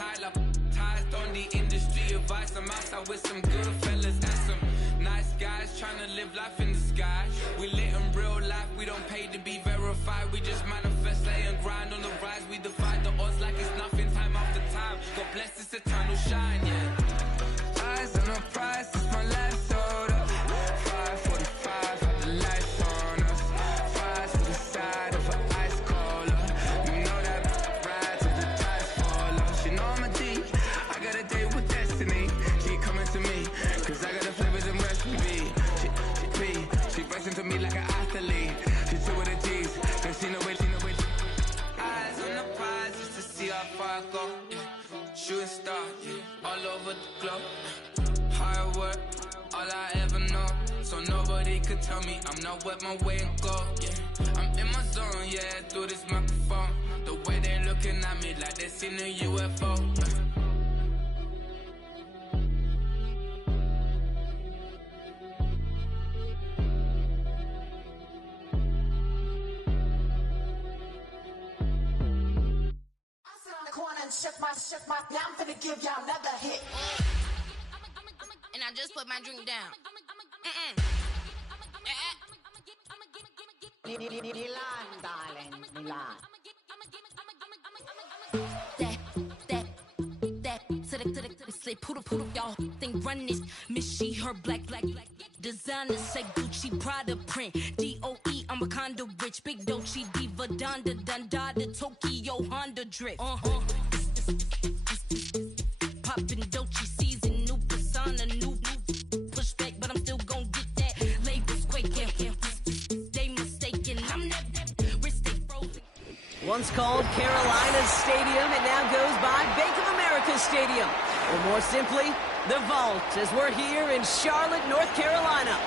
Tyler. Ties on the industry advice. I'm outside with some good fellas and some nice guys trying to live life in the sky. We lit in real life, we don't pay to be verified. We just manifest, lay and grind on the rise. We defy the odds like it's nothing, time after time. God bless this eternal shine, yeah. Eyes on the prize, it's my life sold up. 5:45, have the lights on us. Fries to the side of an ice cola. You know that ride till the tides fall off. You know I'm a D, I got a date with destiny. She coming to me, cause I got the flavors and recipe. She pressing to me like an athlete. She two with the G's, then she know it. Eyes on the prize just to see how far I go. Yeah. Shooting star, yeah. All over the globe. Hard work, all I ever know. So nobody could tell me I'm not wet my way and go. Yeah, I'm in my zone, yeah, through this microphone. The way they're looking at me like they seen a UFO. Shook my, now I'm finna give y'all another hit. And I just put my drink down. Milan, darling, Milan. Say poodle, y'all think run this. Miss she, her black. Designer say Gucci, Prada print. DOE, I'm a condo rich. Big Dolce, Diva, Donda, Tokyo, Honda drip. Poppin' Dolce season, new persona, new pushback, but I'm still gon' get that. Labels quaking, they mistaken. I'm that wrist they frozen. Once called Carolina Stadium, it now goes by Bank of America Stadium. Or more simply, the Vault, as we're here in Charlotte, North Carolina.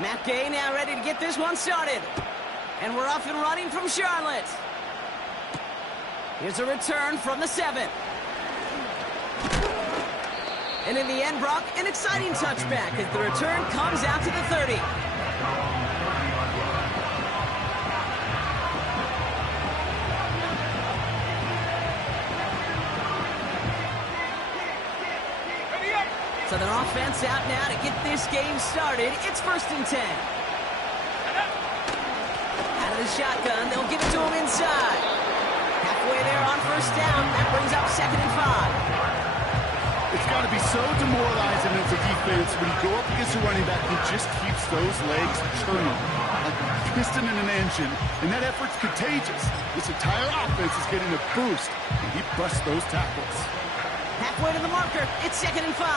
Matt Gay now ready to get this one started. And we're off and running from Charlotte. Here's a return from the 7. And in the end, Brock, an exciting touchback as the return comes out to the 30. Southern offense out now to get this game started. It's 1st and 10. Out of the shotgun, they'll give it to him inside. Halfway there on 1st down. That brings up 2nd and 5. It's got to be so demoralizing as a defense when you go up against a running back who just keeps those legs churning like a piston in an engine, and that effort's contagious. This entire offense is getting a boost, and he busts those tackles. Halfway to the marker, it's 2nd and 5.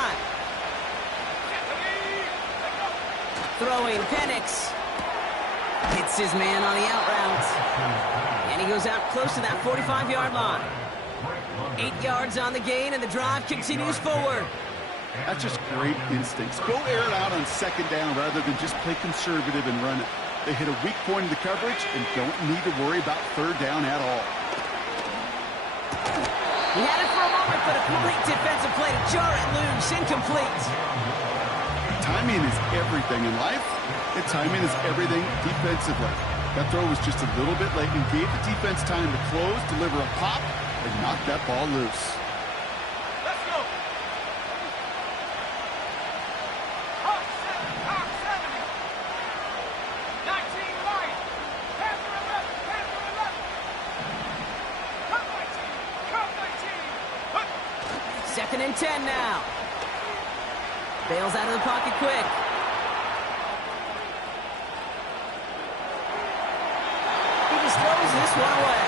Throwing, Penix. Hits his man on the out route. And he goes out close to that 45-yard line. 8 yards on the gain, and the drive continues forward. That's just great instincts. Go air it out on 2nd down rather than just play conservative and run it. They hit a weak point in the coverage and don't need to worry about 3rd down at all. He had it for a moment, but a complete defensive play to jar it loose. Incomplete. Timing is everything in life, and timing is everything defensively. That throw was just a little bit late and gave the defense time to close, deliver a pop, and knock that ball loose. Let's go! Hawk 70! 19 right! Panther 11! Panther 11! Come 19! Come 19! 2nd and 10 now. Bails out of the pocket quick. He just throws this one away.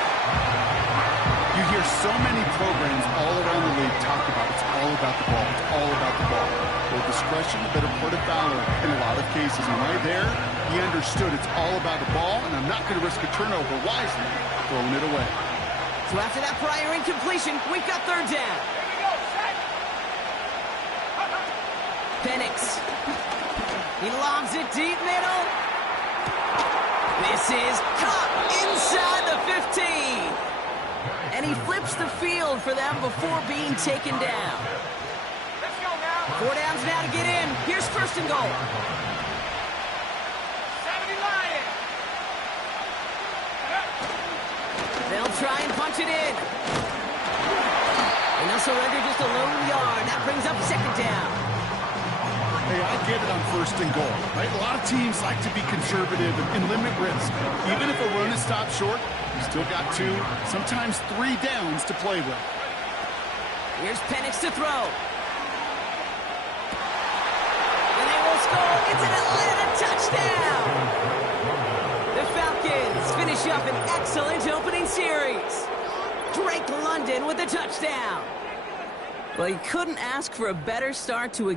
You hear so many programs all around the league talk about it's all about the ball. It's all about the ball. Well, discretion, the better part of valor in a lot of cases. And right there, he understood it's all about the ball, and I'm not going to risk a turnover wisely, throwing it away. So after that prior incompletion, we've got 3rd down. Penix. He lobs it deep middle. This is caught inside the 15. And he flips the field for them before being taken down. Let's go now. 4 downs now to get in. Here's first and goal. 70 Lions. They'll try and punch it in. And they'll surrender just a lone yard. That brings up second down. Hey, I get it on first and goal, right? A lot of teams like to be conservative and limit risk. Even if a run is stopped short, you still got 2, sometimes 3 downs to play with. Here's Penix to throw. And they will score. It's an Atlanta touchdown. The Falcons finish up an excellent opening series. Drake London with the touchdown. Well, you couldn't ask for a better start to a...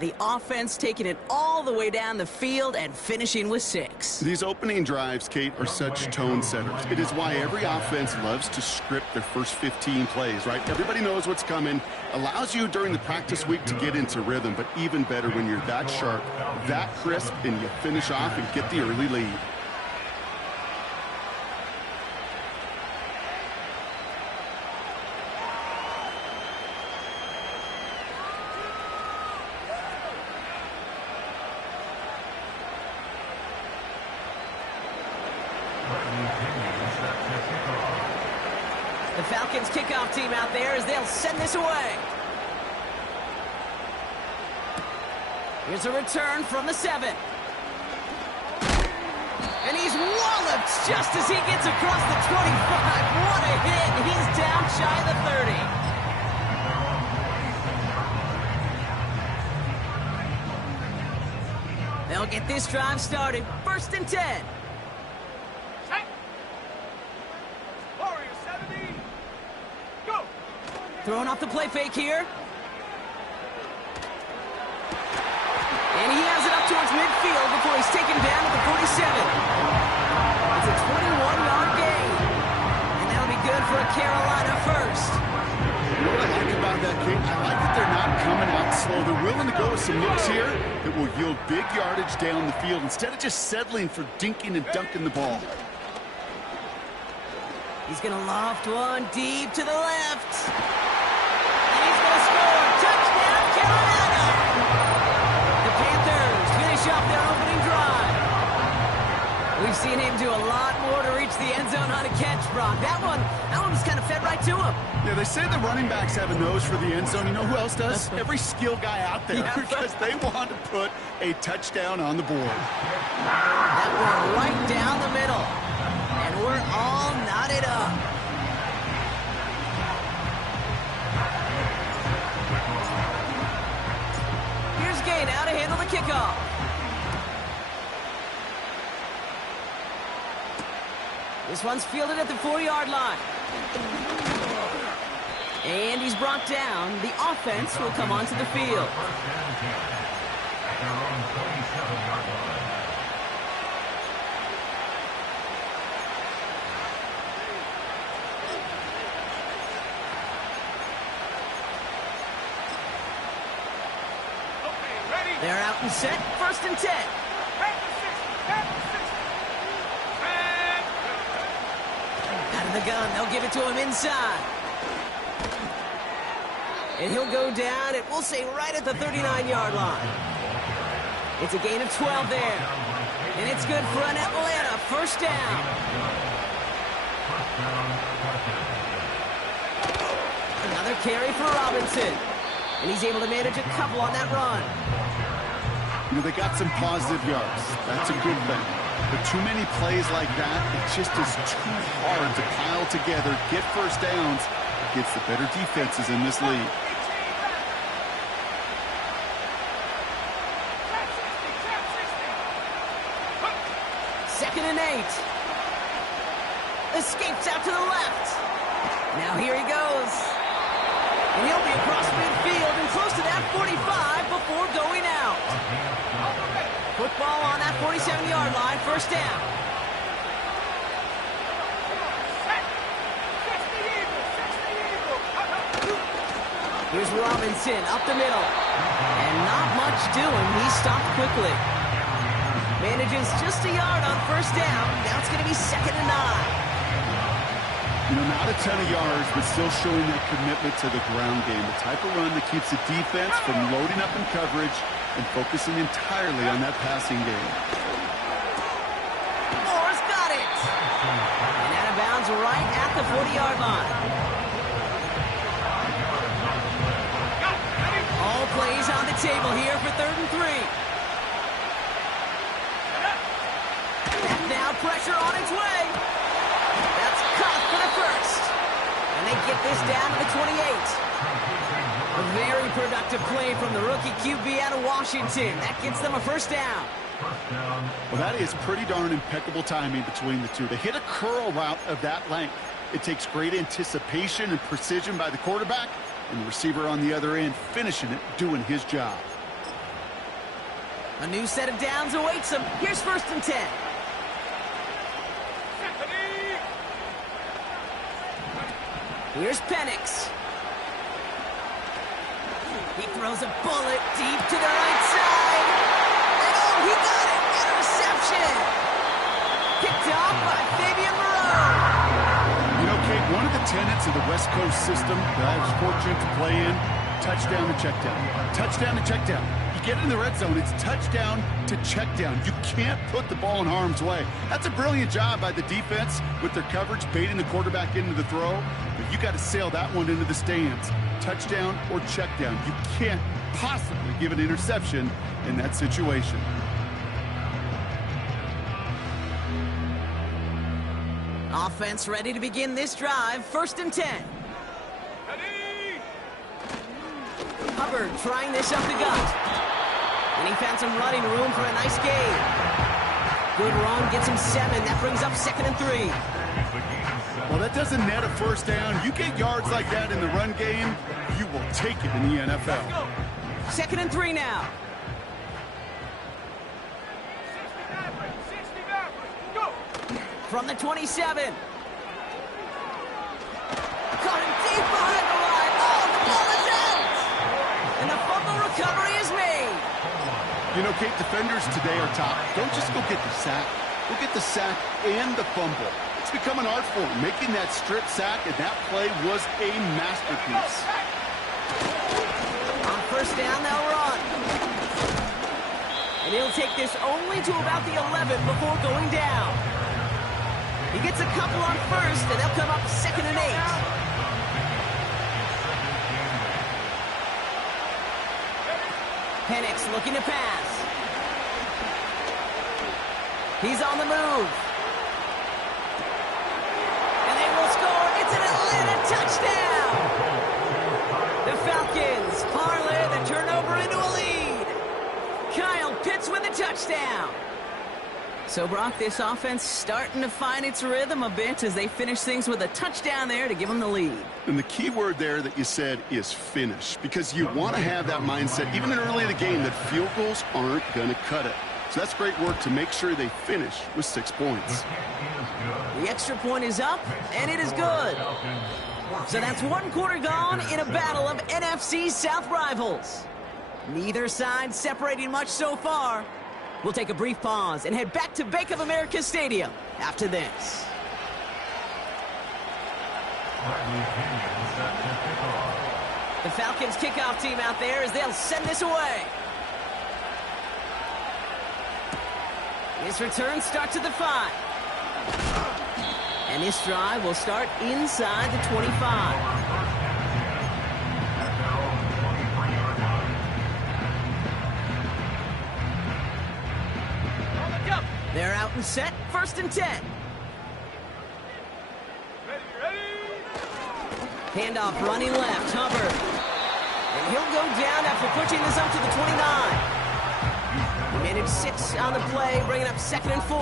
The offense taking it all the way down the field and finishing with 6. These opening drives, Kate, are such tone setters. It is why every offense loves to script their first 15 plays, right? Everybody knows what's coming. Allows you during the practice week to get into rhythm, but even better when you're that sharp, that crisp, and you finish off and get the early lead. The Falcons kickoff team out there as they'll send this away. Here's a return from the 7. And he's walloped just as he gets across the 25. What a hit. He's down shy of the 30. They'll get this drive started. First and 10. Throwing off the play fake here. And he has it up towards midfield before he's taken down at the 47. It's a 21-yard gain. And that'll be good for a Carolina first. You know what I like about that, Kate? I like that they're not coming out slow. They're willing to go with some looks here that will yield big yardage down the field instead of just settling for dinking and dunking the ball. He's going to loft one deep to the left. And he's going to score. Touchdown, Carolina! The Panthers finish off their opening drive. We've seen him do a lot more to reach the end zone on a catch, Brock. That one was kind of fed right to him. Yeah, they say the running backs have a nose for the end zone. You know who else does? Every skill guy out there, because they want to put a touchdown on the board. That one right down the middle. And we're all knotted up. Here's Gay now to handle the kickoff. This one's fielded at the 4-yard line. And he's brought down. The offense will come onto the field. They're out and set. First and 10. Out of the gun. They'll give it to him inside. And he'll go down, and we'll say right at the 39-yard line. It's a gain of 12 there. And it's good for an Atlanta first down. Another carry for Robinson. And he's able to manage a couple on that run. You know, they got some positive yards. That's a good thing. But too many plays like that, it just is too hard to pile together, get first downs against the better defenses in this league. Second and 8. Escapes out to the left. Now here he goes. And he'll be across midfield and close to that 45 before going out. Football on that 47-yard line, first down. Here's Robinson up the middle. And not much doing. He stopped quickly. Manages just a yard on first down. Now it's going to be second and 9. You know, not a ton of yards, but still showing that commitment to the ground game. The type of run that keeps the defense from loading up in coverage and focusing entirely on that passing game. Moore's got it. And out of bounds right at the 40-yard line. All plays on the table here for 3rd and 3. And now pressure on its way. That's caught for the first. And they get this down to the 28. A very productive play from the rookie QB out of Washington. That gets them a first down. Well, that is pretty darn impeccable timing between the two. They hit a curl route of that length. It takes great anticipation and precision by the quarterback, and the receiver on the other end finishing it, doing his job. A new set of downs awaits them. Here's 1st and 10. Here's Penix. He throws a bullet deep to the right side. And oh, he got it! Interception! Picked off by Fabian Moreau. You know, Kate, one of the tenets of the West Coast system that I was fortunate to play in, touchdown to check down. Touchdown to check down. You get in the red zone, it's touchdown to check down. You can't put the ball in harm's way. That's a brilliant job by the defense with their coverage, baiting the quarterback into the throw. But you got to sail that one into the stands. Touchdown or check down. You can't possibly give an interception in that situation. Offense ready to begin this drive. 1st and 10. Hubbard trying this up the gut. And he found some running room for a nice gain. Good run, gets him 7. That brings up 2nd and 3. Well, that doesn't net a first down. You get yards like that in the run game, you will take it in the NFL. 2nd and 3 now. From the 27. Caught him deep behind the line. Oh, the ball is out! And the fumble recovery is made. You know, Kate, defenders today are top. Don't just go get the sack. Go get the sack and the fumble. It's become an art form. Making that strip sack, and that play was a masterpiece. On first down, they'll run. And he'll take this only to about the 11 before going down. He gets a couple on first, and they'll come up 2nd and 8. Penix looking to pass. He's on the move. And they will score. It's an Atlanta touchdown. The Falcons parlay the turnover into a lead. Kyle Pitts with a touchdown. So, Brock, this offense starting to find its rhythm a bit as they finish things with a touchdown there to give them the lead. And the key word there that you said is finish, because you want to have that mindset, even early in the game, that field goals aren't going to cut it. So that's great work to make sure they finish with 6 points. The extra point is up, and it is good. So that's 1 quarter gone in a battle of NFC South rivals. Neither side separating much so far. We'll take a brief pause and head back to Bank of America Stadium after this. The Falcons kickoff team out there as they'll send this away. This return starts at the 5. And this drive will start inside the 25. They're out and set. 1st and 10. Handoff running left. Hubbard. And he'll go down after pushing this up to the 29. He managed 6 on the play, bringing up 2nd and 4.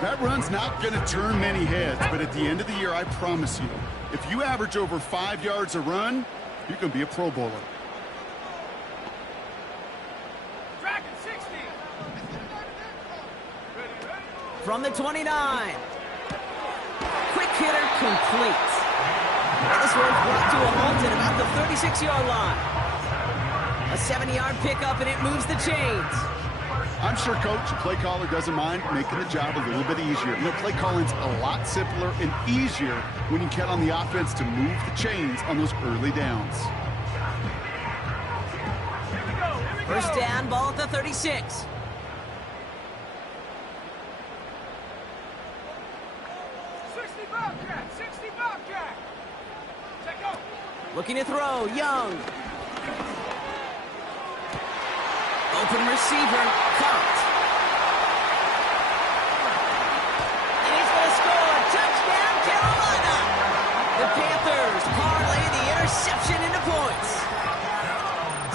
That run's not going to turn many heads, but at the end of the year, I promise you, if you average over 5 yards a run, you're going to be a Pro Bowler. Dragon 60. From the 29. Quick hitter complete. And this one's brought to a halt at about the 36-yard line. A 7-yard pickup, and it moves the chains. I'm sure, Coach, the play caller doesn't mind making the job a little bit easier. You know, play calling's a lot simpler and easier when you count on the offense to move the chains on those early downs. First down, ball at the 36. Looking to throw, Young. Open receiver, caught. And he's going to score. Touchdown, Carolina. The Panthers parlay the interception into points.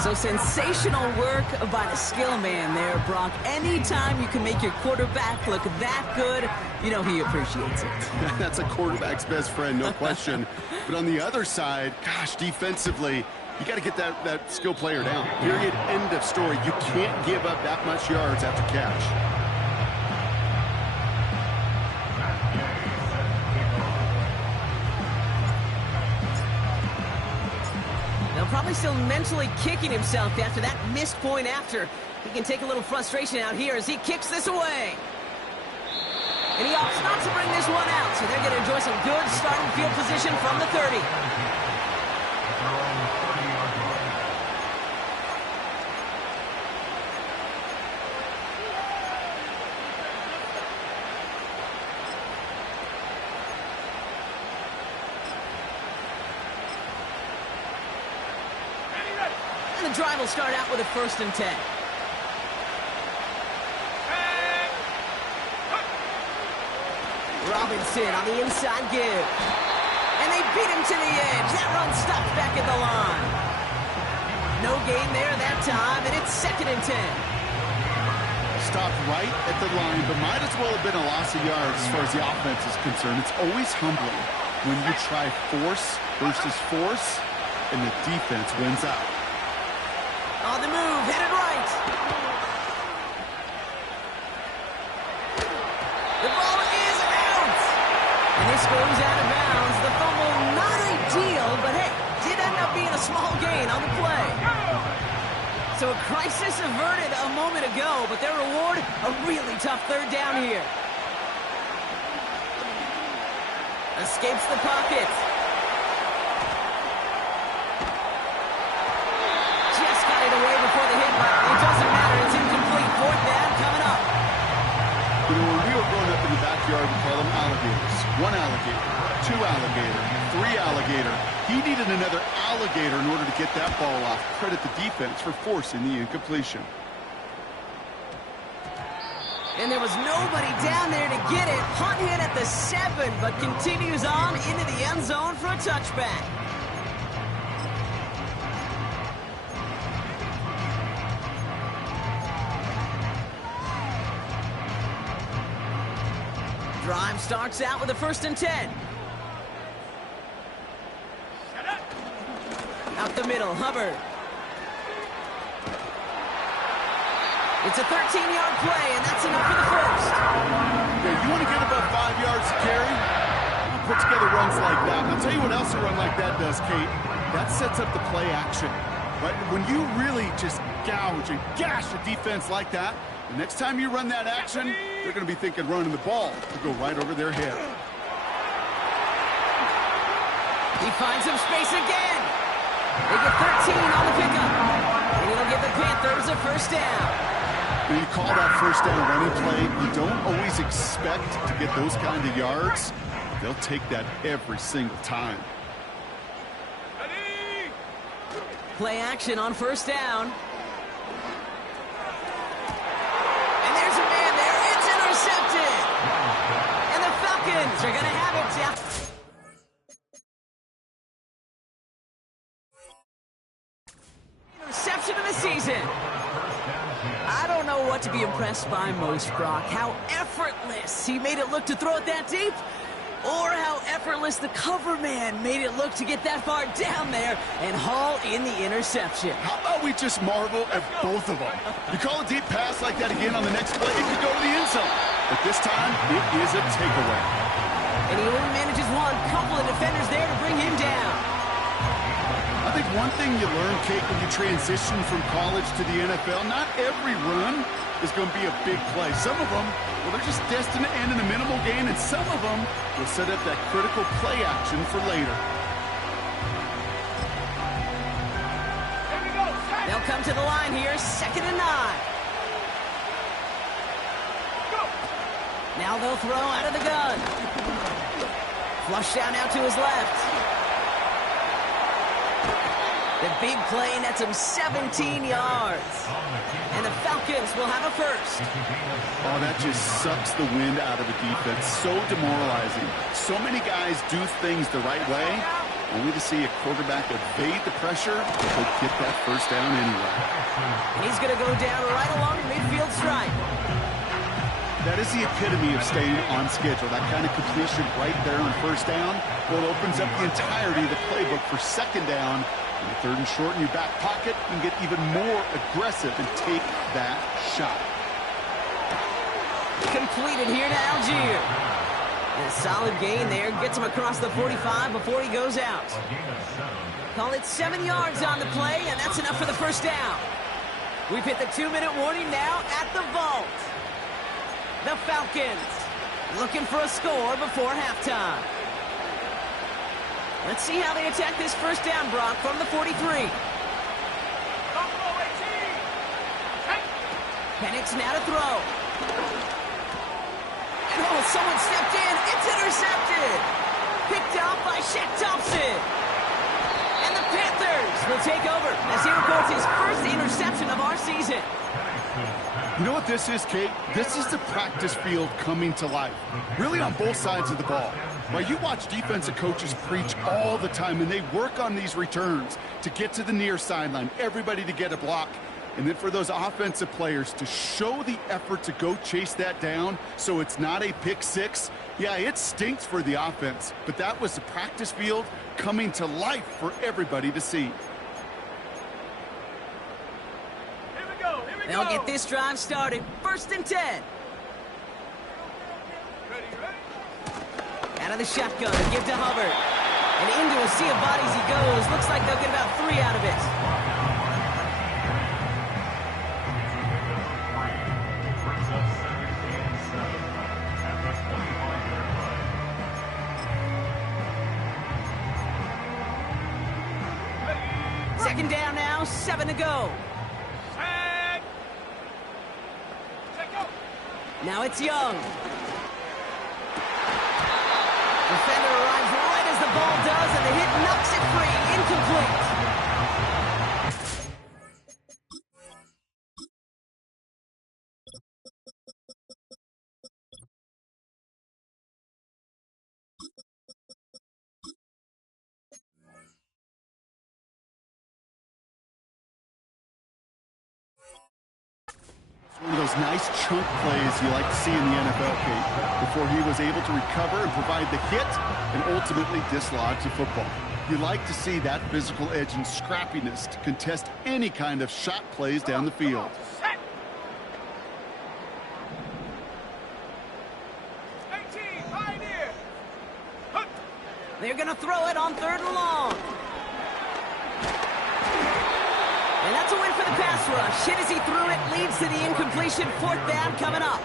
So sensational work by the skill man there, Brock. Anytime you can make your quarterback look that good, you know he appreciates it. That's a quarterback's best friend, no question. But on the other side, gosh, defensively, you got to get that skill player down. Period, end of story. You can't give up that much yards after catch. Now probably still mentally kicking himself after that missed point after. He can take a little frustration out here as he kicks this away. And he opts not to bring this one out, so they're going to enjoy some good starting field position from the 30. And the drive will start out with a 1st and 10. Robinson on the inside give. And they beat him to the edge. That run stopped back at the line. No gain there that time, and it's 2nd and 10. Stopped right at the line, but might as well have been a loss of yards as far as the offense is concerned. It's always humbling when you try force versus force, and the defense wins out. On the move, headed right. The ball is out. And this goes out of bounds. The fumble, not ideal, but hey, did end up being a small gain on the play. So a crisis averted a moment ago, but their reward, a really tough 3rd down here. Escapes the pocket. Just got it away before the hit. It doesn't matter. It's incomplete. 4th down coming up. You know, when we were growing up in the backyard, we call them alligators. 1 alligator, 2 alligator, 3 alligator. He needed another alligator in order to get that ball off. Credit the defense for forcing the incompletion. And there was nobody down there to get it. Punt hit at the 7, but continues on into the end zone for a touchback. Drive starts out with a 1st and 10. Out the middle, Hubbard. It's a 13-yard play, and that's enough for the 1st. Yeah, you want to get above 5 yards to carry? Put together runs like that. And I'll tell you what else a run like that does, Kate. That sets up the play action. Right? When you really just gouge and gash a defense like that, the next time you run that action, they're going to be thinking running the ball to go right over their head. He finds some space again. They get 13 on the pickup. And he'll give the Panthers a 1st down. When you call that 1st down running play, you don't always expect to get those kind of yards. They'll take that every single time. Play action on 1st down. And there's a man there I don't know what to be impressed by most, Brock. How effortless he made it look to throw it that deep, or how effortless the cover man made it look to get that far down there and haul in the interception. How about we just marvel at both of them? You call a deep pass like that again on the next play, it could go to the end zone. But this time, it is a takeaway. And he only manages one. Couple of defenders there to bring him down. I think one thing you learn, Kate, when you transition from college to the NFL, not every run is going to be a big play. Some of them, well, they're just destined to end in a minimal gain, and some of them will set up that critical play action for later. They'll come to the line here, 2nd and 9. Now they'll throw out of the gun. Flush down now to his left. The big play nets him 17 yards. And the Falcons will have a first. Oh, that just sucks the wind out of the defense. So demoralizing. So many guys do things the right way, only to see a quarterback evade the pressure to get that first down anyway. And he's going to go down right along the midfield stripe. That is the epitome of staying on schedule. That kind of completion right there on first down, well, it opens up the entirety of the playbook for second down. And the 3rd and short in your back pocket, you can get even more aggressive and take that shot. Completed here to Algier. And a solid gain there. Gets him across the 45 before he goes out. Call it 7 yards on the play, and that's enough for the first down. We've hit the 2-minute warning now at the vault. The Falcons looking for a score before halftime. Let's see how they attack this first down, Brock, from the 43. Penix now to throw. And oh, someone stepped in. It's intercepted. Picked up by Shaq Thompson. And the Panthers will take over as he records his first interception of our season. You know what this is, Kate? This is the practice field coming to life, really on both sides of the ball. Right, you watch defensive coaches preach all the time, and they work on these returns to get to the near sideline, everybody to get a block, and then for those offensive players to show the effort to go chase that down so it's not a pick six. Yeah, it stinks for the offense, but that was the practice field coming to life for everybody to see. They'll get this drive started. 1st and 10. Out of the shotgun, give to Hubbard. And into a sea of bodies he goes. Looks like they'll get about 3 out of it. Second down now, 7 to go. Now it's Young. Defender arrives right as the ball does, and the hit knocks it free. Incomplete. One of those nice chunk plays you like to see in the NFL, Kate, before he was able to recover and provide the hit and ultimately dislodge the football. You like to see that physical edge and scrappiness to contest any kind of shot plays down the field. They're going to throw it on 3rd and long. And that's a win for the pass rush. Hit as he threw it, leads to the incompletion. 4th down coming up.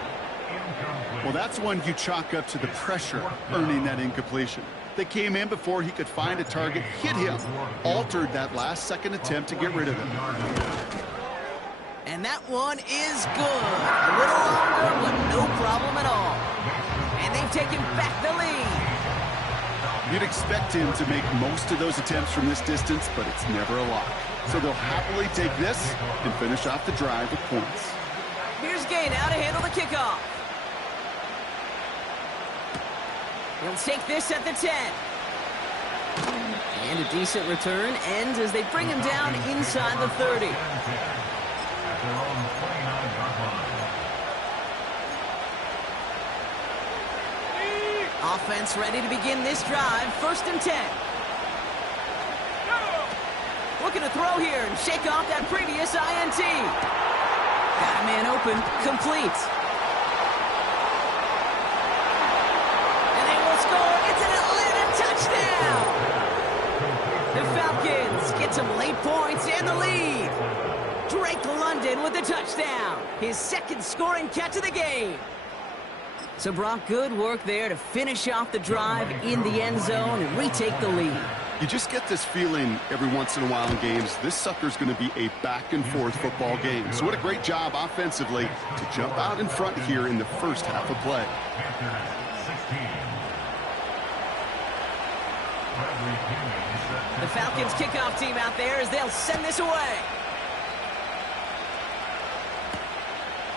Well, that's one you chalk up to the pressure earning that incompletion. They came in before he could find a target, hit him, altered that last-second attempt to get rid of him. And that one is good. A little longer, but no problem at all. And they've taken back the lead. You'd expect him to make most of those attempts from this distance, but it's never a lock. So they'll happily take this and finish off the drive with points. Here's Gay now to handle the kickoff. He'll take this at the 10. And a decent return ends as they bring him down inside the 30. Offense ready to begin this drive. 1st and 10. Looking to throw here and shake off that previous INT. Got a man open. Complete. And they will score. It's an Atlanta touchdown. The Falcons get some late points and the lead. Drake London with the touchdown. His 2nd scoring catch of the game. So, Brock, good work there to finish off the drive in the end zone and retake the lead. You just get this feeling every once in a while in games, this sucker's going to be a back-and-forth football game. So what a great job offensively to jump out in front here in the first half of play. The Falcons kickoff team out there as they'll send this away.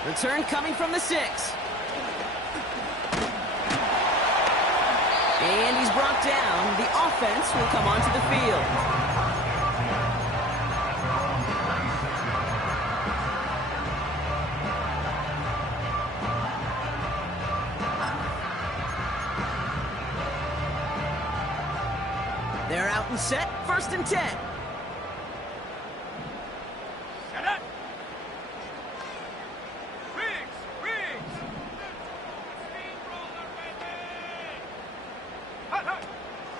Return coming from the 6. And he's brought down. The offense will come onto the field. They're out and set. 1st and 10. Set up. Riggs.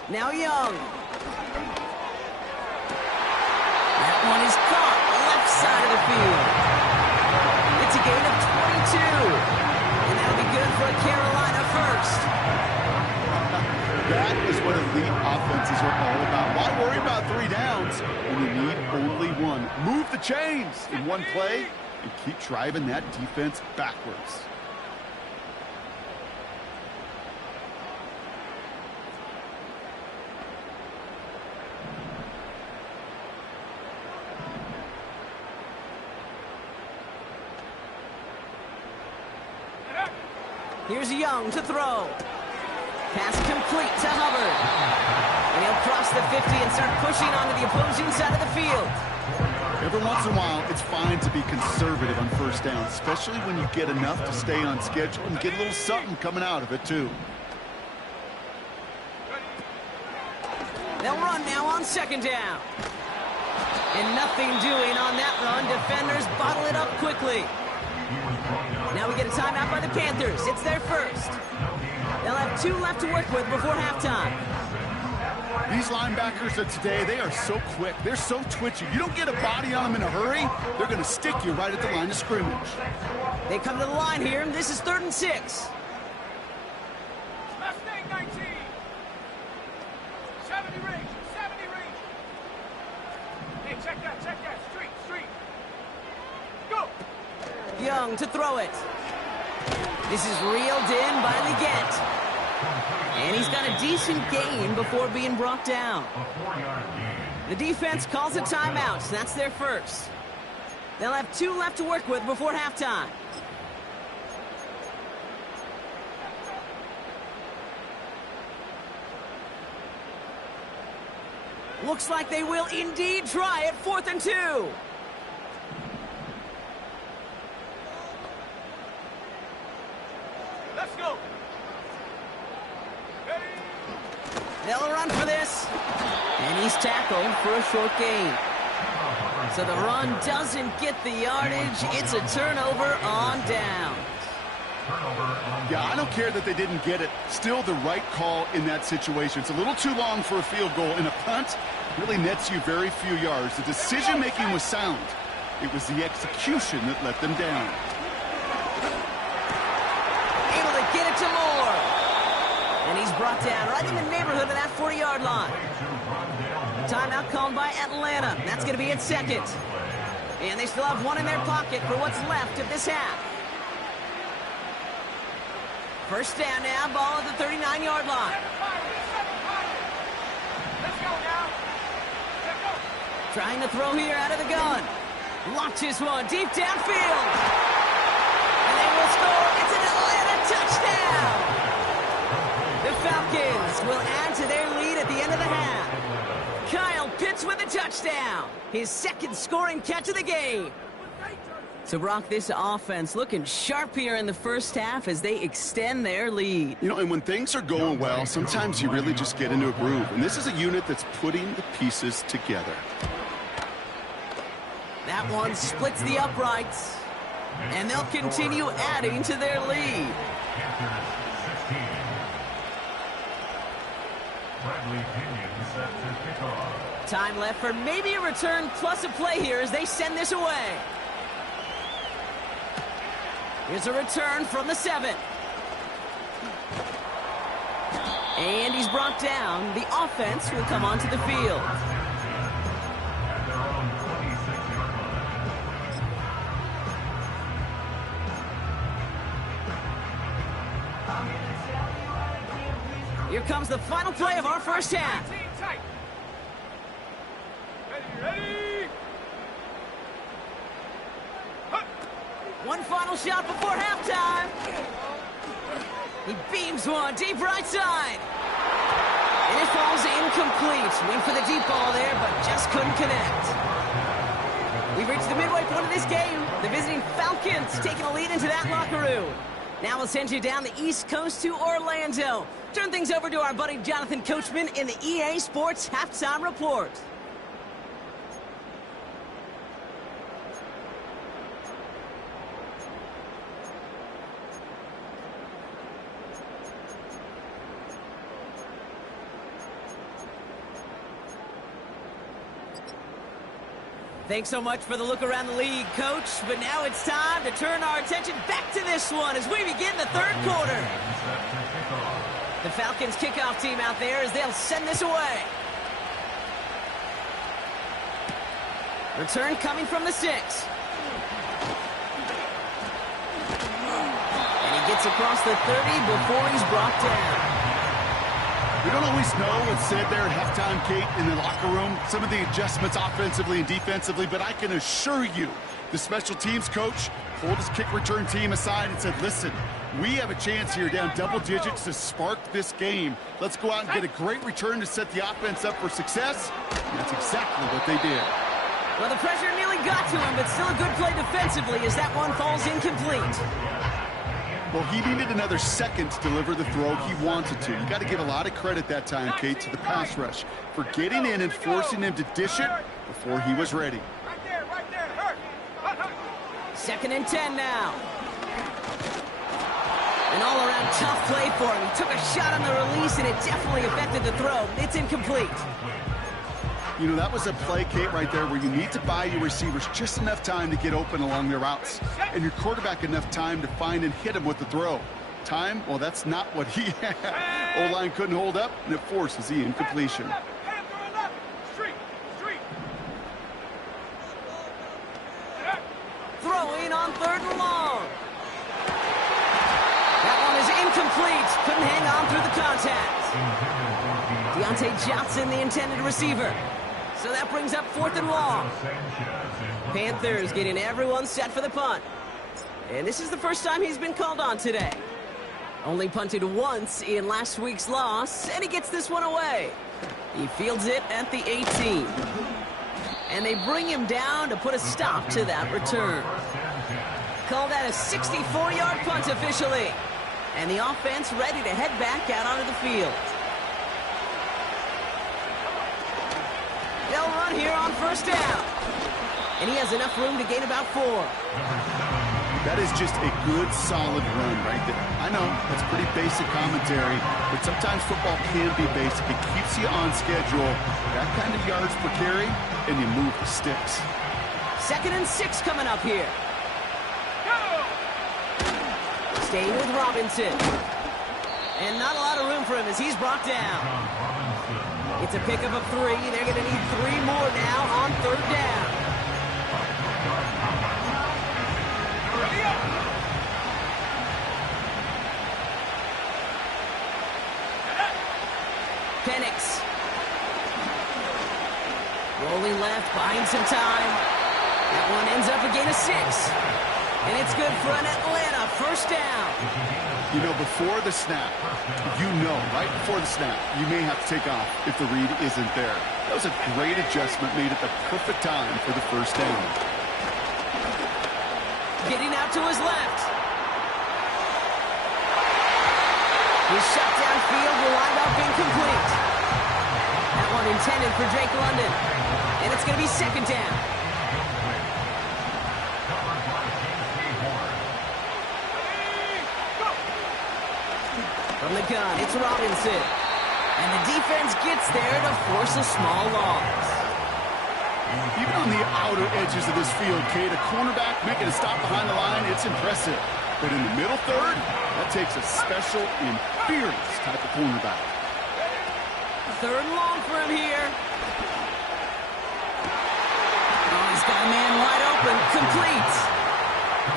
Now Young. That one is caught. Left side of the field. It's a gain of 22. And that'll be good for a Carolina 1st. That is what elite offenses are all about. Why worry about 3 downs when you need only 1? Move the chains in one play and keep driving that defense backwards. Here's Young to throw. Pass complete to Hubbard. And he'll cross the 50 and start pushing onto the opposing side of the field. Every once in a while, it's fine to be conservative on 1st down, especially when you get enough to stay on schedule and get a little something coming out of it, too. They'll run now on 2nd down. And nothing doing on that run. Defenders bottle it up quickly. Now we get a timeout by the Panthers. It's their 1st. They'll have 2 left to work with before halftime. These linebackers of today, they are so quick. They're so twitchy. You don't get a body on them in a hurry, they're going to stick you right at the line of scrimmage. They come to the line here, and this is 3rd and 6. Mustang 19. 70 range. Hey, check that. Street. Go. Young to throw it. This is reeled in by Leggett. And he's got a decent gain before being brought down. The defense calls a timeout. That's their 1st. They'll have 2 left to work with before halftime. Looks like they will indeed try it. 4th and 2. Let's go. They'll run for this. And he's tackled for a short gain. So the run doesn't get the yardage. It's a turnover on down. Yeah, I don't care that they didn't get it. Still the right call in that situation. It's a little too long for a field goal, and a punt really nets you very few yards. The decision-making was sound. It was the execution that let them down. Able to get it to Moore. And he's brought down right in the neighborhood of that 40-yard line. Timeout called by Atlanta. That's going to be its 2nd. And they still have 1 in their pocket for what's left of this half. 1st down now, ball at the 39-yard line. Let's go now. Let's go. Trying to throw here out of the gun. Launches one deep downfield. And they will score. It's an Atlanta touchdown. The Falcons will add to their lead at the end of the half. Kyle Pitts with a touchdown. His 2nd scoring catch of the game. So, Brock, this offense looking sharp here in the first half as they extend their lead. You know, and when things are going well, sometimes you really just get into a groove. And this is a unit that's putting the pieces together. That one splits the uprights. And they'll continue adding to their lead. Time left for maybe a return plus a play here as they send this away. Here's a return from the 7. And he's brought down. The offense will come onto the field. Here comes the final play of our first half. Tight. Ready? One final shot before halftime. He beams one deep right side. And it falls incomplete. Went for the deep ball there, but just couldn't connect. We've reached the midway point of this game. The visiting Falcons taking a lead into that locker room. Now we'll send you down the East Coast to Orlando. Turn things over to our buddy Jonathan Coachman in the EA Sports Halftime Report. Thanks so much for the look around the league, Coach. But now it's time to turn our attention back to this one as we begin the third quarter. The Falcons kickoff team out there as they'll send this away. Return coming from the 6. And he gets across the 30 before he's brought down. We don't always know what's said there at halftime, Kate, in the locker room. Some of the adjustments offensively and defensively, but I can assure you the special teams coach pulled his kick return team aside and said, listen, we have a chance here down double digits to spark this game. Let's go out and get a great return to set the offense up for success. And that's exactly what they did. Well, the pressure nearly got to him, but still a good play defensively as that one falls incomplete. Well, he needed another second to deliver the throw he wanted to. You got to give a lot of credit that time, Kate, to the pass rush for getting in and forcing him to dish it before he was ready. Right there, hurt. 2nd and 10 now. An all-around tough play for him. He took a shot on the release, and it definitely affected the throw. It's incomplete. You know, that was a play, Kate, right there where you need to buy your receivers just enough time to get open along their routes, and your quarterback enough time to find and hit him with the throw. Time, well, that's not what he had. O-line couldn't hold up, and it forces the incompletion. Throwing on 3rd and long. That one is incomplete. Couldn't hang on through the contact. Deontay Johnson, the intended receiver. So that brings up 4th and long. Panthers getting everyone set for the punt. And this is the first time he's been called on today. Only punted once in last week's loss, and he gets this one away. He fields it at the 18. And they bring him down to put a stop to that return. Call that a 64-yard punt officially. And the offense ready to head back out onto the field. They'll run here on 1st down. And he has enough room to gain about 4. That is just a good, solid run right there. I know, that's pretty basic commentary, but sometimes football can be basic. It keeps you on schedule. That kind of yards per carry, and you move the sticks. 2nd and 6 coming up here. Staying with Robinson. And not a lot of room for him as he's brought down. It's a pickup of 3. They're going to need 3 more now on 3rd down. Penix. Rolling left, buying some time. That one ends up a gain of 6. And it's good for an Atlanta 1st down. You know, before the snap, right before the snap, you may have to take off if the read isn't there. That was a great adjustment made at the perfect time for the 1st down. Getting out to his left. His shot downfield will wind up incomplete. That one intended for Drake London. And it's going to be second down. From the gun, it's Robinson. And the defense gets there to force a small loss. Even on the outer edges of this field, Kate, a cornerback making a stop behind the line, it's impressive. But in the middle third, that takes a special and fierce type of cornerback. Third and long for him here. Oh, he's got a man wide open, complete.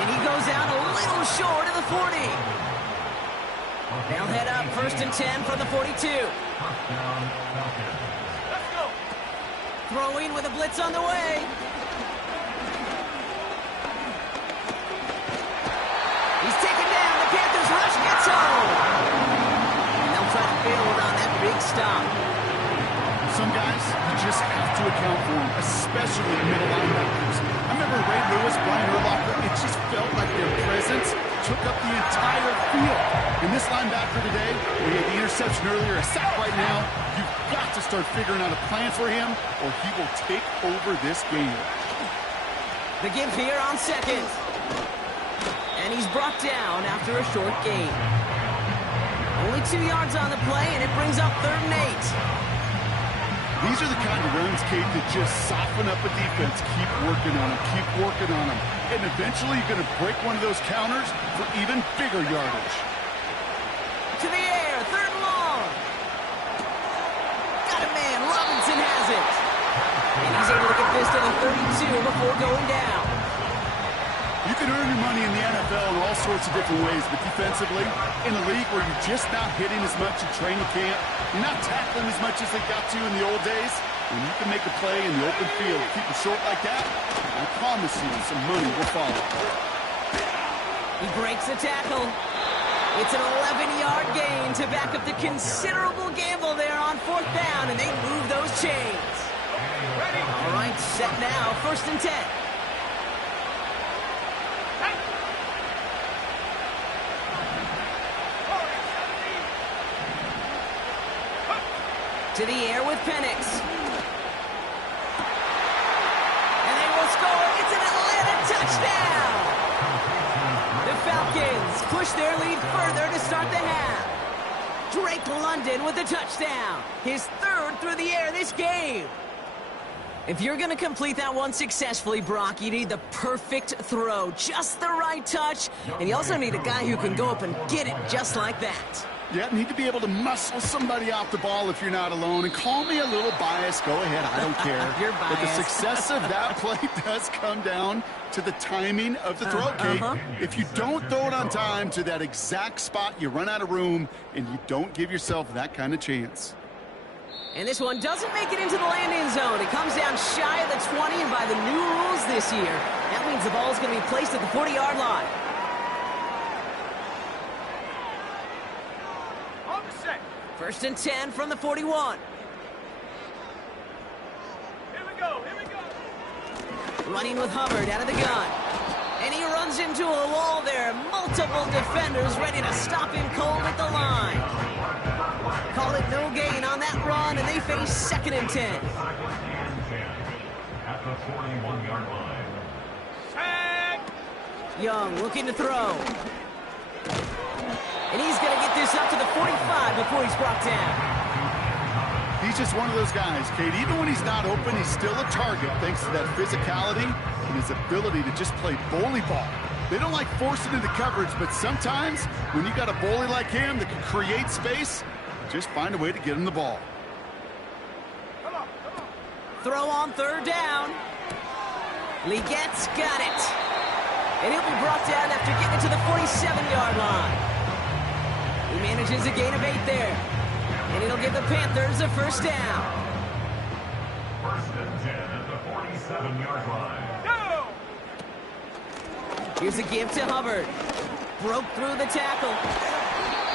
And he goes out a little short of the 40. They'll head up 1st and 10 from the 42. Throwing with a blitz on the way. He's taken down. The Panthers rush gets home. And they'll try to build on that big stop. Some guys, you just have to account for them, especially middle linebackers. I remember Ray Lewis, Brian Urlacher, it just felt like their presence took up the entire field. And this linebacker today, we had the interception earlier, a sack right now, you've got to start figuring out a plan for him or he will take over this game. The give here on second. And he's brought down after a short gain. Only 2 yards on the play, and it brings up 3rd and 8. These are the kind of runs, Kate, that just soften up a defense. Keep working on them, keep working on them. And eventually you're going to break one of those counters for even bigger yardage. To the air, 3rd and long. Got a man, Robinson has it. And he's able to get this to the 32 before going down. You can earn your money in the NFL in all sorts of different ways, but defensively, in a league where you're just not hitting as much in training camp, you're not tackling as much as they got to in the old days, when you can make a play in the open field, keep it short like that, I promise you some money will follow. He breaks the tackle. It's an 11-yard gain to back up the considerable gamble there on 4th down, and they move those chains. All right, set now, 1st and 10. To the air with Penix. And they will score. It's an Atlanta touchdown. The Falcons push their lead further to start the half. Drake London with a touchdown. His 3rd through the air this game. If you're going to complete that one successfully, Brock, you need the perfect throw. Just the right touch. And you also need a guy who can go up and get it just like that. Yeah, need to be able to muscle somebody off the ball if you're not alone. And call me a little biased. Go ahead. I don't care. You're biased. But the success of that play does come down to the timing of the throw, Kate. If you don't throw it on time to that exact spot, you run out of room, and you don't give yourself that kind of chance. And this one doesn't make it into the landing zone. It comes down shy of the 20, and by the new rules this year, that means the ball is going to be placed at the 40-yard line. First and 10 from the 41. Here we go, here we go. Running with Hubbard out of the gun. And he runs into a wall there. Multiple defenders ready to stop him cold at the line. Call it no gain on that run, and they face 2nd and 10. At the 41-yard line. Tag! Young looking to throw. And he's going to get this up to the 45 before he's brought down. He's just one of those guys, Kate. Even when he's not open, he's still a target thanks to that physicality and his ability to just play bully ball. They don't like forcing into coverage, but sometimes when you got a bully like him that can create space, just find a way to get him the ball. Come on, come on. Throw on 3rd down. Legette's got it. And he'll be brought down after getting it to the 47-yard line. He manages a gain of 8 there. And it'll give the Panthers a 1st down. 1st and 10 at the 47-yard line. Go! Here's a give to Hubbard. Broke through the tackle.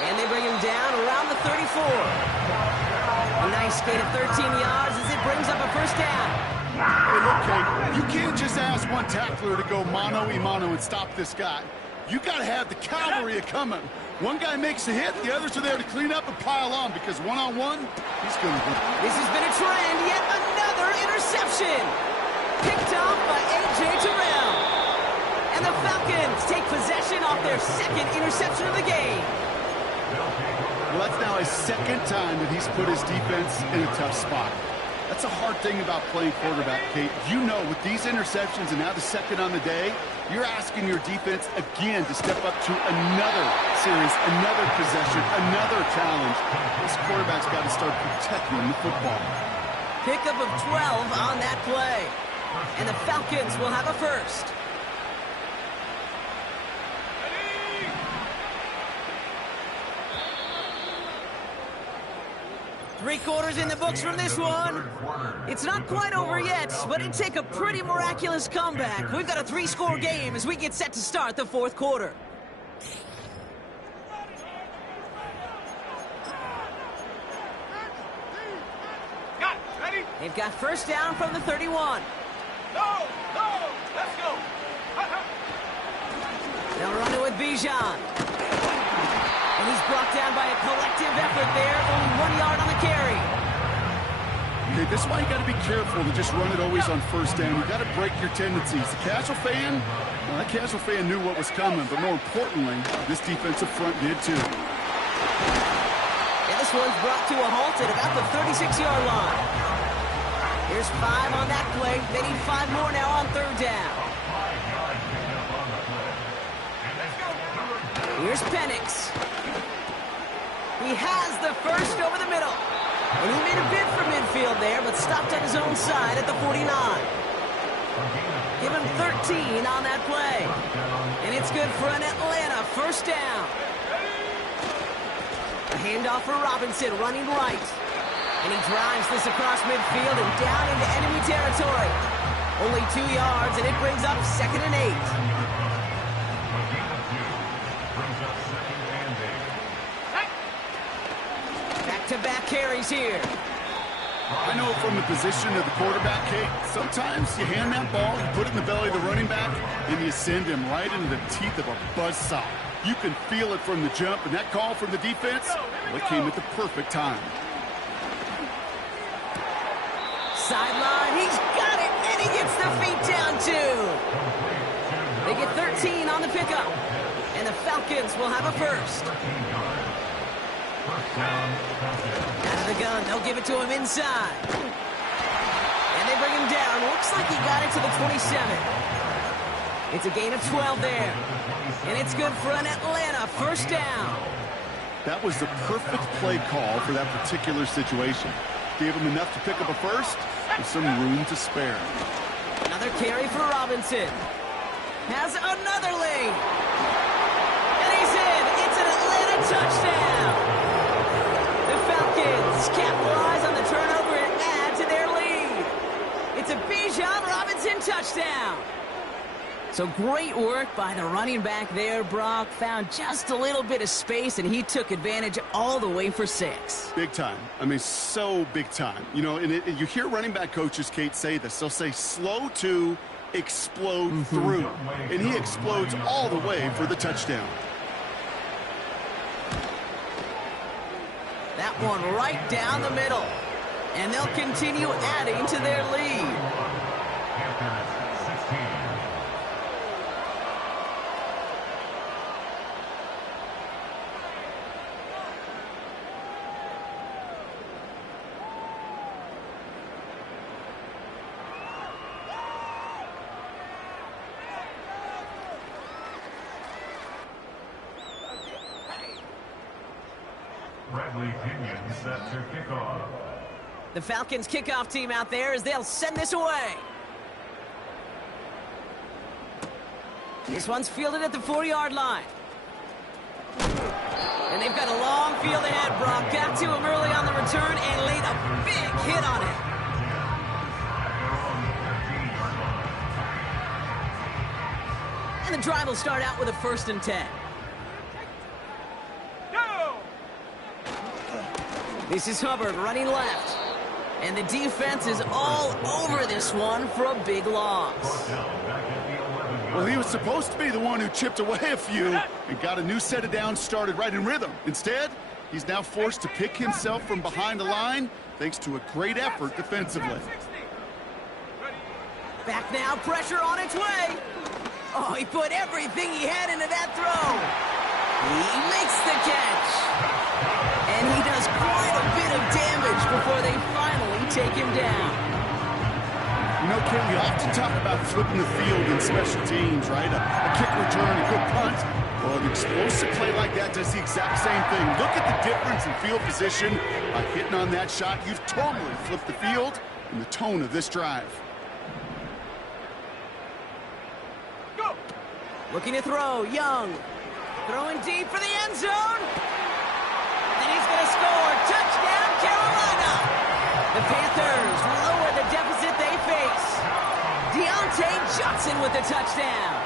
And they bring him down around the 34. A nice gain of 13 yards as it brings up a 1st down. Hey, look, Kate, you can't just ask one tackler to go mano-a-mano and stop this guy. You got to have the cavalry coming. One guy makes a hit, the others are there to clean up and pile on, because one-on-one, he's going to win. This has been a trend, yet another interception. Picked off by A.J. Terrell. And the Falcons take possession off their second interception of the game. Well, that's now his second time that he's put his defense in a tough spot. That's a hard thing about playing quarterback, Kate. You know, with these interceptions and now the second on the day, you're asking your defense again to step up to another series, another possession, another challenge. This quarterback's got to start protecting the football. Pickup of 12 on that play. And the Falcons will have a first. Three quarters in the books from this one. It's not quite over yet, but it'd take a pretty miraculous comeback. We've got a 3-score game as we get set to start the fourth quarter. They've got first down from the 31. No, let's go. They'll run it with Bijan. And he's brought down by a collective effort there. Only 1 yard on the carry. Okay, this is why you got to be careful to just run it always on first down. You got to break your tendencies. The casual fan, well, that casual fan knew what was coming, but more importantly, this defensive front did too. And this one's brought to a halt at about the 36-yard line. Here's 5 on that play. They need 5 more now on third down. Here's Penix. He has the first over the middle. And he made a bid for midfield there, but stopped on his own side at the 49. Give him 13 on that play. And it's good for an Atlanta first down. A handoff for Robinson, running right. And he drives this across midfield and down into enemy territory. Only 2 yards, and it brings up 2nd and 8. Back-to-back carries here. I know from the position of the quarterback, Kate, sometimes you hand that ball, you put it in the belly of the running back, and you send him right into the teeth of a buzzsaw. You can feel it from the jump, and that call from the defense, well, it came at the perfect time. Sideline, he's got it, and he gets the feet down too. They get 13 on the pickup, and the Falcons will have a first. Out of the gun, they'll give it to him inside. And they bring him down. Looks like he got it to the 27. It's a gain of 12 there. And it's good for an Atlanta first down. That was the perfect play call for that particular situation. Gave him enough to pick up a first, with some room to spare. Another carry for Robinson. Has another lane. And he's in. It's an Atlanta touchdown. Falcons capitalize on the turnover and add to their lead. It's a Bijan Robinson touchdown. So great work by the running back there, Brock. Found just a little bit of space, and he took advantage all the way for 6. Big time. I mean, so big time. You know, and you hear running back coaches, Kate, say this. They'll say slow to explode through. And he explodes all the way for the touchdown. That one right down the middle. And they'll continue adding to their lead. Set to kickoff. The Falcons kickoff team out there as they'll send this away. This one's fielded at the 4-yard line. And they've got a long field ahead, Brock. Got to him early on the return and laid a big hit on it. And the drive will start out with a 1st and 10. This is Hubbard running left. And the defense is all over this one for a big loss. Well, he was supposed to be the one who chipped away a few and got a new set of downs started right in rhythm. Instead, he's now forced to pick himself from behind the line thanks to a great effort defensively. Back now, pressure on its way. Oh, he put everything he had into that throw. He makes the catch. And he does quite a bit of damage before they finally take him down. You know, Ken, we often talk about flipping the field in special teams, right? A kick return, a good punt. Well, an explosive play like that does the exact same thing. Look at the difference in field position. By hitting on that shot, you've totally flipped the field and the tone of this drive. Go! Looking to throw, Young. Throwing deep for the end zone. And he's going to score. Touchdown, Carolina. The Panthers lower the deficit they face. Deontay Johnson with the touchdown.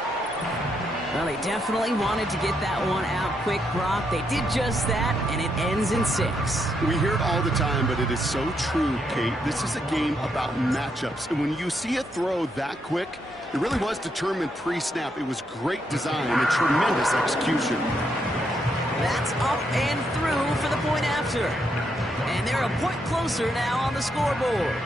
Well, they definitely wanted to get that one out quick, Brock. They did just that, and it ends in 6. We hear it all the time, but it is so true, Kate. This is a game about matchups. And when you see a throw that quick, it really was determined pre-snap. It was great design and tremendous execution. That's up and through for the point after. And they're a point closer now on the scoreboard.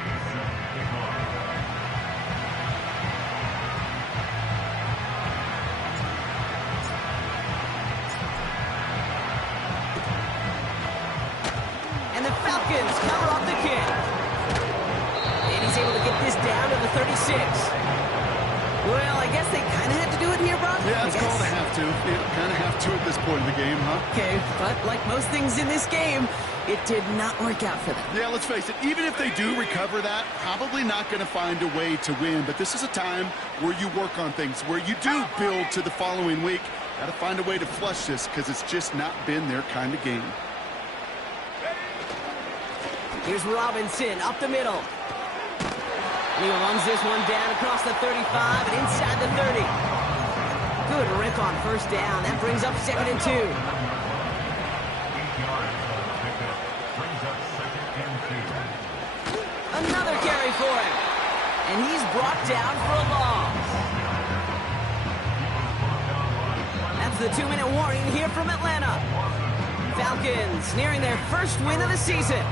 And the Falcons cover up the kick. And he's able to get this down to the 36. Well, I guess they kind of had to do it here, Brock. Yeah, it's called a have to. Yeah, kind of have to at this point in the game, huh? Okay, but like most things in this game, it did not work out for them. Yeah, let's face it, even if they do recover that, probably not going to find a way to win. But this is a time where you work on things, where you do build to the following week. Got to find a way to flush this because it's just not been their kind of game. Here's Robinson up the middle. He runs this one down across the 35 and inside the 30. Good rip on first down. That brings up 2nd and 2. Another carry for him. And he's brought down for a loss. That's the 2-minute warning here from Atlanta. Falcons nearing their first win of the season.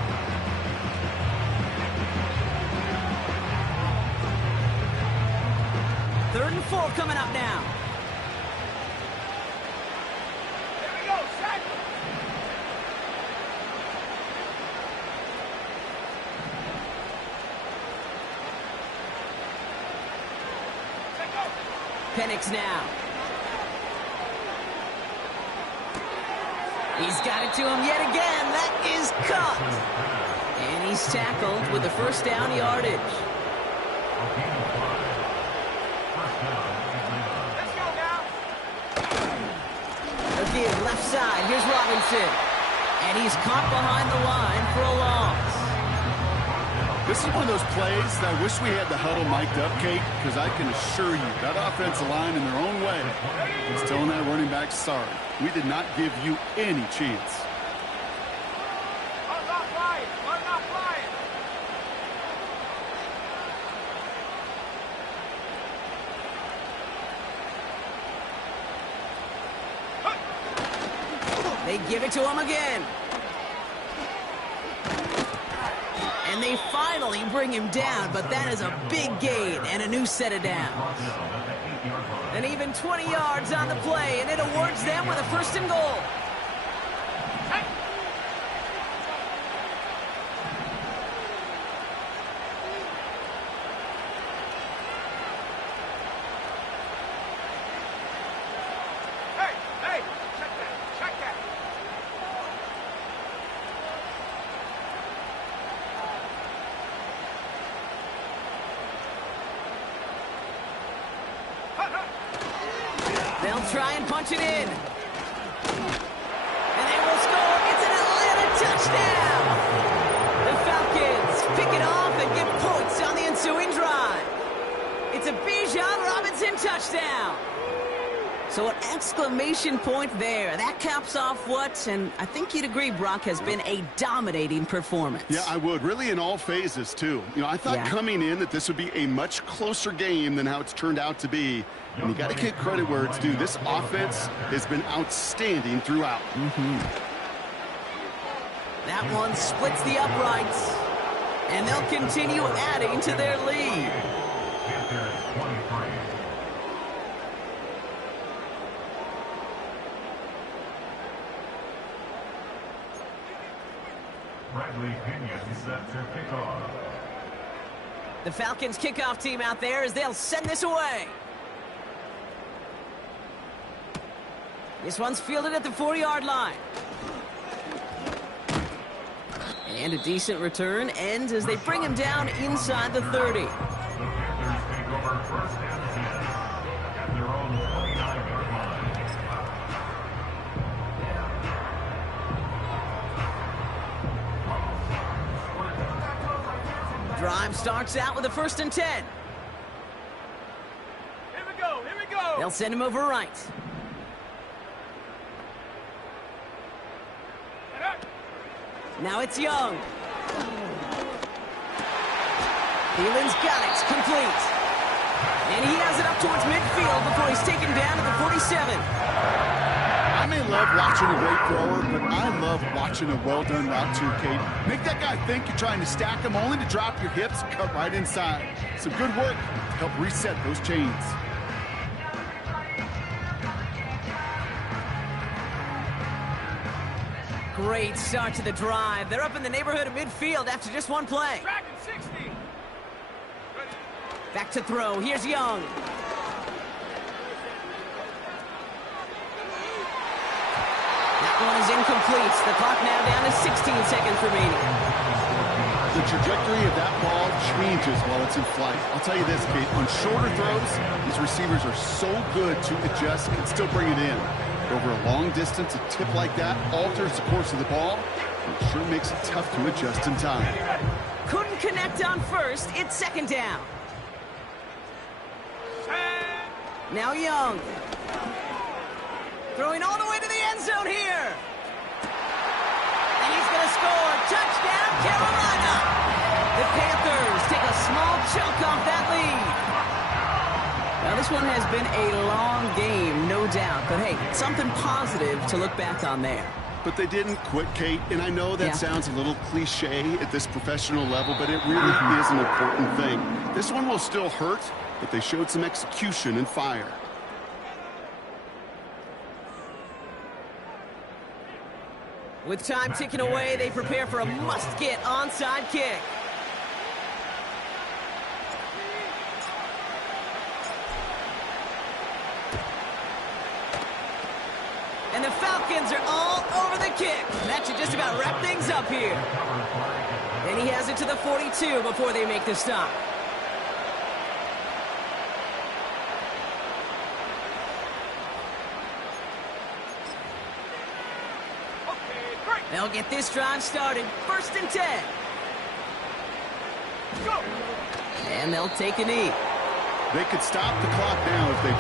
3rd and 4 coming up now. Here we go, set! Set, go! Penix now. He's got it to him yet again. That is cut. And he's tackled with the first down yardage. Let's go now! Again, left side. Here's Robinson. And he's caught behind the line for a loss. This is one of those plays that I wish we had the huddle mic'd up, Kate, because I can assure you that offensive line in their own way is telling that running back, sorry, we did not give you any chance. I'm not flying! I'm not flying! They give it to him again. And they finally bring him down, but that is a big gain and a new set of downs. And even 20 yards on the play, and it awards them with a 1st and goal. Hey, hey! Check that! Check that! They'll try and punch it in. And they will score. It's an Atlanta touchdown. The Falcons pick it off and get points on the ensuing drive. It's a Bijan Robinson touchdown. So an exclamation point there. That caps off what, and I think you'd agree, Brock, has been a dominating performance. Yeah, I would. Really in all phases, too. You know, I thought coming in that this would be a much closer game than how it's turned out to be. And you got to give credit where it's due. This offense has been outstanding throughout. That one splits the uprights. And they'll continue adding to their lead. Panthers 23. Bradley Pinion set to kick off. The Falcons kickoff team out there as they'll send this away. This one's fielded at the 40-yard line. And a decent return ends as they bring him down inside the 30. The Panthers take over first and 10 at their own 29-yard line. Drive starts out with a 1st and 10. Here we go, here we go. They'll send him over right. Now it's Young. Thielen's got it. Complete. And he has it up towards midfield before he's taken down at the 47. I may love watching a great thrower, but I love watching a well-done route too, Kate. Make that guy think you're trying to stack him only to drop your hips, cut right inside. Some good work to help reset those chains. Great start to the drive. They're up in the neighborhood of midfield after just one play. Dragon 60. Back to throw. Here's Young. That one is incomplete. The clock now down to 16 seconds remaining. The trajectory of that ball changes while it's in flight. I'll tell you this, Kate, on shorter throws, these receivers are so good to adjust and still bring it in. Over a long distance, a tip like that alters the course of the ball. It sure makes it tough to adjust in time. Couldn't connect on first. It's 2nd down. Now Young. Throwing all the way to the end zone here. And he's going to score. Touchdown, Carolina. The Panthers take a small chunk off that lead. Now, this one has been a long game, no doubt. But, hey, something positive to look back on there. But they didn't quit, Kate, and I know that sounds a little cliche at this professional level, but it really is an important thing. This one will still hurt, but they showed some execution and fire. With time ticking away, they prepare for a must-get onside kick. And the Falcons are all over the kick. That should just about wrap things up here. And he has it to the 42 before they make the stop. They'll get this drive started. 1st and 10. Go. And they'll take a knee. They could stop the clock now if they